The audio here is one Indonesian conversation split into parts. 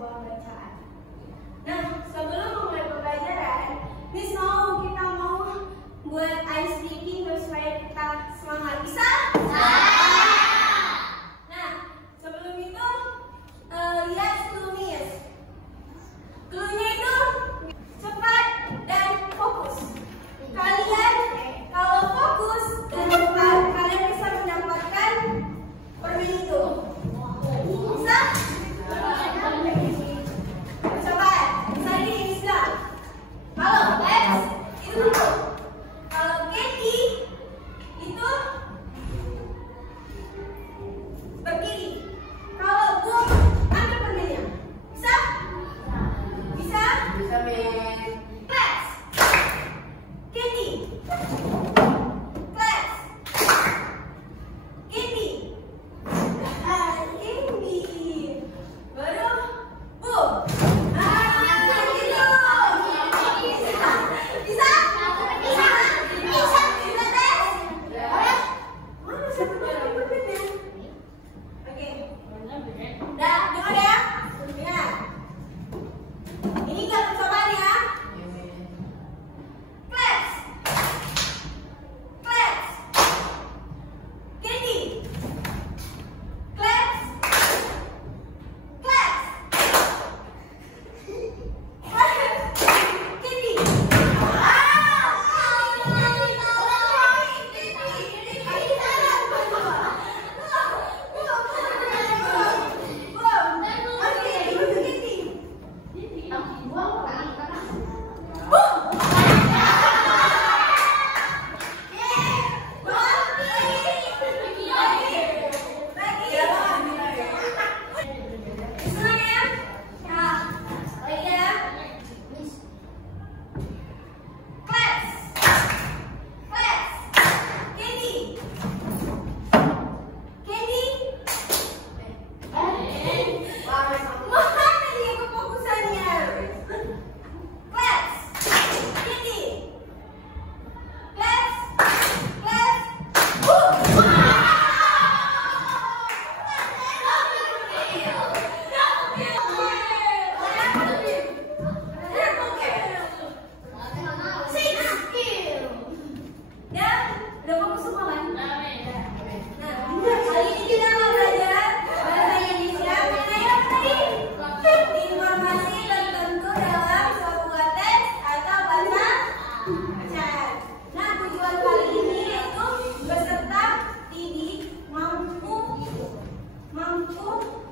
sebuah bacaan. Nah, sebelum memulai pembelajaran, Miss kita mau buat ice breaking supaya kita semangat. Bisa? Nah, sebelum itu lihat clue-nya. Clue-nya itu cepat dan fokus. Kalian kalau fokus dan cepat, kalian bisa mendapatkan permen itu. Bisa? Cepat. Saya bisa. Kalau X itu tutup. Kalau Katy itu berdiri. Kalau Boom, ambil permennya. Bisa? Bisa? Bisa, men. Class. Katy. Class. Katy. Ini. Baru Boom.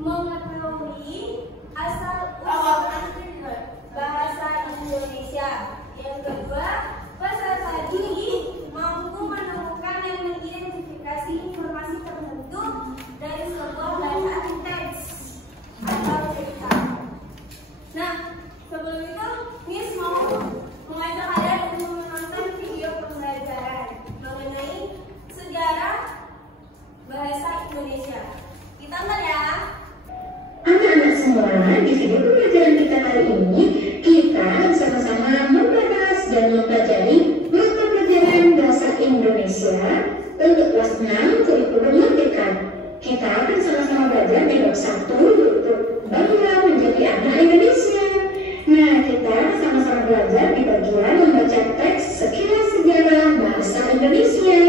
Mengetahui asal-usul bahasa Indonesia. Yang kedua, peserta didik mampu menemukan dan mengidentifikasi informasi tertentu dari sebuah bacaan teks atau cerita. Nah, sebelum itu, Miss mau mengajak kalian untuk menonton video pembelajaran mengenai sejarah bahasa Indonesia. Kita nonton ya. Anak-anak semua, di video pembelajaran kita kali ini, kita sama-sama membahas dan mempelajari mata pelajaran bahasa Indonesia untuk kelas 6 kurikulum Merdeka. Kita akan sama-sama belajar di bab 1, yaitu bangga menjadi anak Indonesia. Nah, kita sama-sama belajar di bagian membaca teks sekilas sejarah bahasa Indonesia.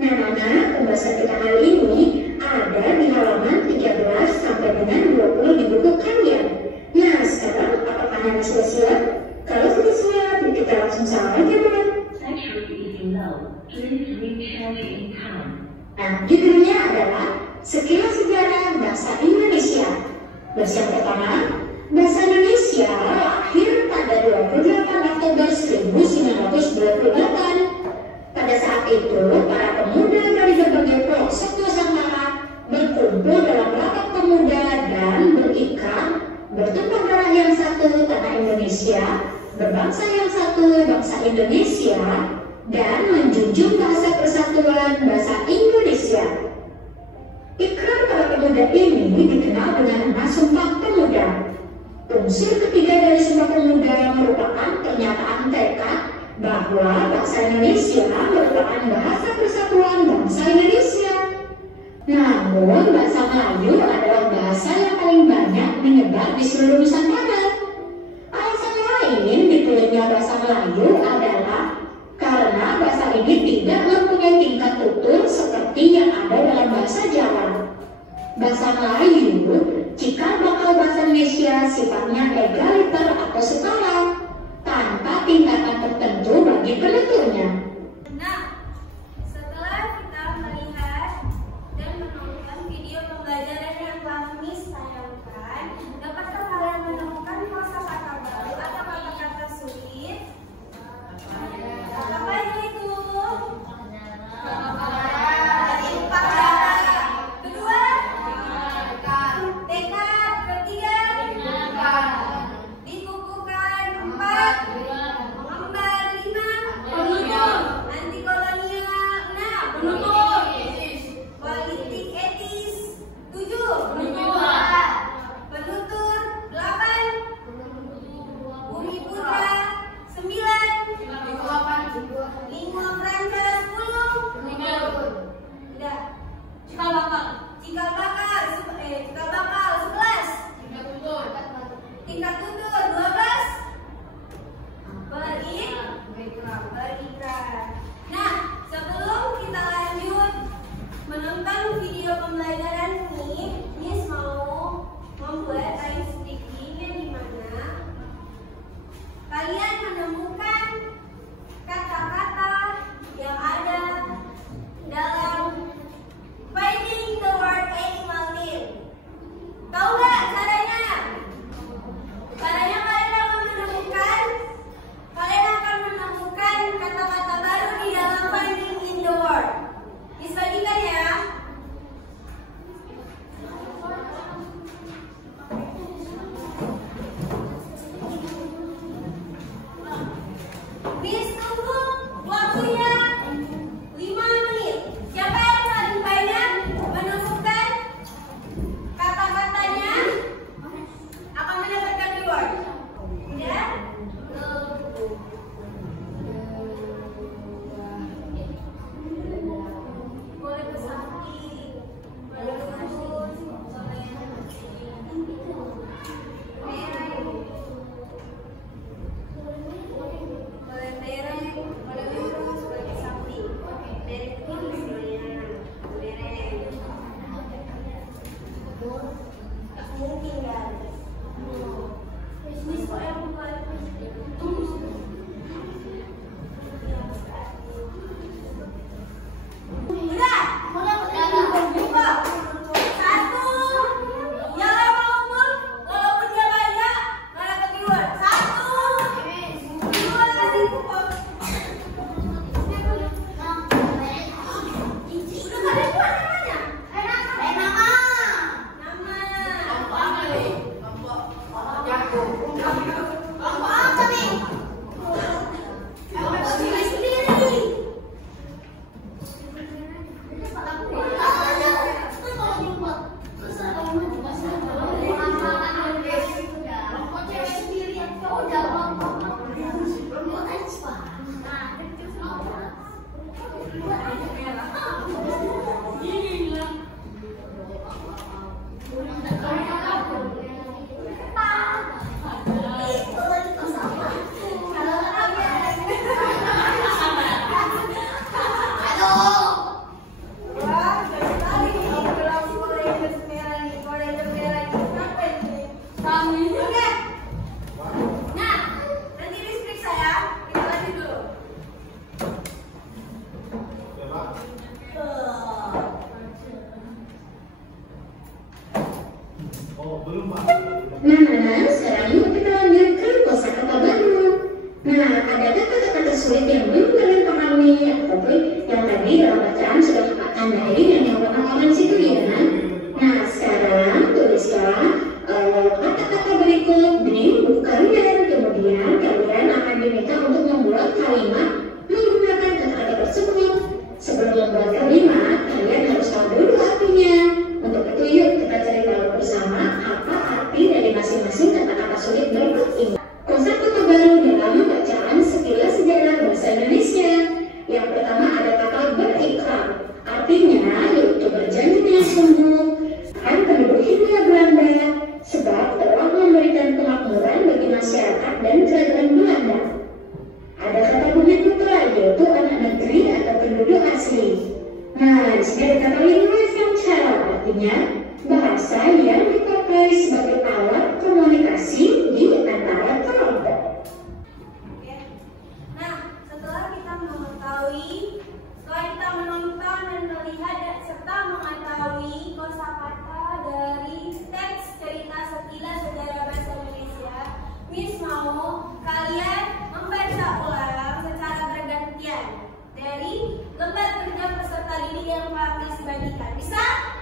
Nah, anak, pembahasan kita kali ini ada di halaman 13 sampai dengan 20 di buku kalian. Nah, sekarang apakah Anda sudah siap? Kalau sudah siap, kita langsung saja, teman. Nah, judulnya adalah Sekilas Sejarah Bahasa Indonesia. Vers yang pertama, bahasa Indonesia lahir pada 28 Oktober 1928. Pada saat itu, para pemuda dari berbagai pelosok Nusantara berkumpul dalam rapat pemuda dan berikat, bertumpah darah yang satu tanah Indonesia, berbangsa yang satu bangsa Indonesia, dan menjunjung bahasa persatuan bahasa Indonesia. Ikrar para pemuda ini dikenal dengan nama Sumpah Pemuda. Unsur ketiga dari Sumpah Pemuda merupakan pernyataan tekad bahwa bahasa Indonesia merupakan bahasa persatuan bangsa Indonesia. Namun, bahasa Melayu adalah bahasa yang paling banyak menyebar tersebar di seluruh Nusantara. Alasan lain dipilihnya bahasa Melayu adalah karena bahasa ini tidak mempunyai tingkat tutur seperti yang ada dalam bahasa Jawa. Bahasa Melayu, cikal bakal bahasa Indonesia sifatnya egaliter atau setara, tanpa tingkatan tertentu bagi penuturnya. Nah, setelah kita melihat dan menonton video pembelajaran yang telah Miss tayangkan, dapatkah kalian menemukan kosakata baru atau kata-kata sulit? Apa itu? Kedua, tekad. Ketiga, dikukuhkan. 4, mengembar. 5, penutur. Anti kolonial. 6, penutur. Politik etis. 7, penutur. Penutur. 8, bumi putra. 9, lingua franca. 10, udah. Cikal bakal. Cikal bakal. 11, tingkat tutur. 12, berikrar. Nah, sebelum kita lanjut menonton video pembelajaran ini, Miss mau membuat ice speaking yang dimana kalian menemukan kata-kata yang ada dalam finding the word animal name. Tahu nggak caranya? Caranya kalian akan menemukan kata-kata baru di dalam finding in the word. Dibagikan ya. Miss tunggu waktunya 5 menit. Siapa yang paling banyak menemukan kata-katanya akan mendapatkan reward. Ya? Boleh bersaki, boleh lurus, boleh merah, boleh lurus, boleh bersaki. Dari kiri semuanya, merah. Mungkin kan? Miss kok yang membuat udah, buka. 1, yang lama umur, walaupun dia banyak, nggak dapat reward. 1, 2, cukup. Udah kalian buat namanya? Nama. Apa nih? Nah, sekarang yuk kita lanjutkan kosakata baru. Nah, ada kata-kata sulit yang belum kalian pahami ataupun yang tadi dalam bacaan sudah kita tandai dan yang pemahaman situ ya. Nah, sekarang tulislah kata-kata berikut di buku kalian. Kemudian kalian akan diminta untuk membuat kalimat menggunakan kata-kata tersebut. Sebelum membuat kalimat, kalian harus tahu dulu artinya. Untuk itu yuk kita cari tahu bersama apa arti dari masing-masing kata-kata sulit berikut ini. Kosakata baru dalam bacaan sekilas sejarah bahasa Indonesia. dari lembar kerja peserta didik yang kami bagikan. Bisa?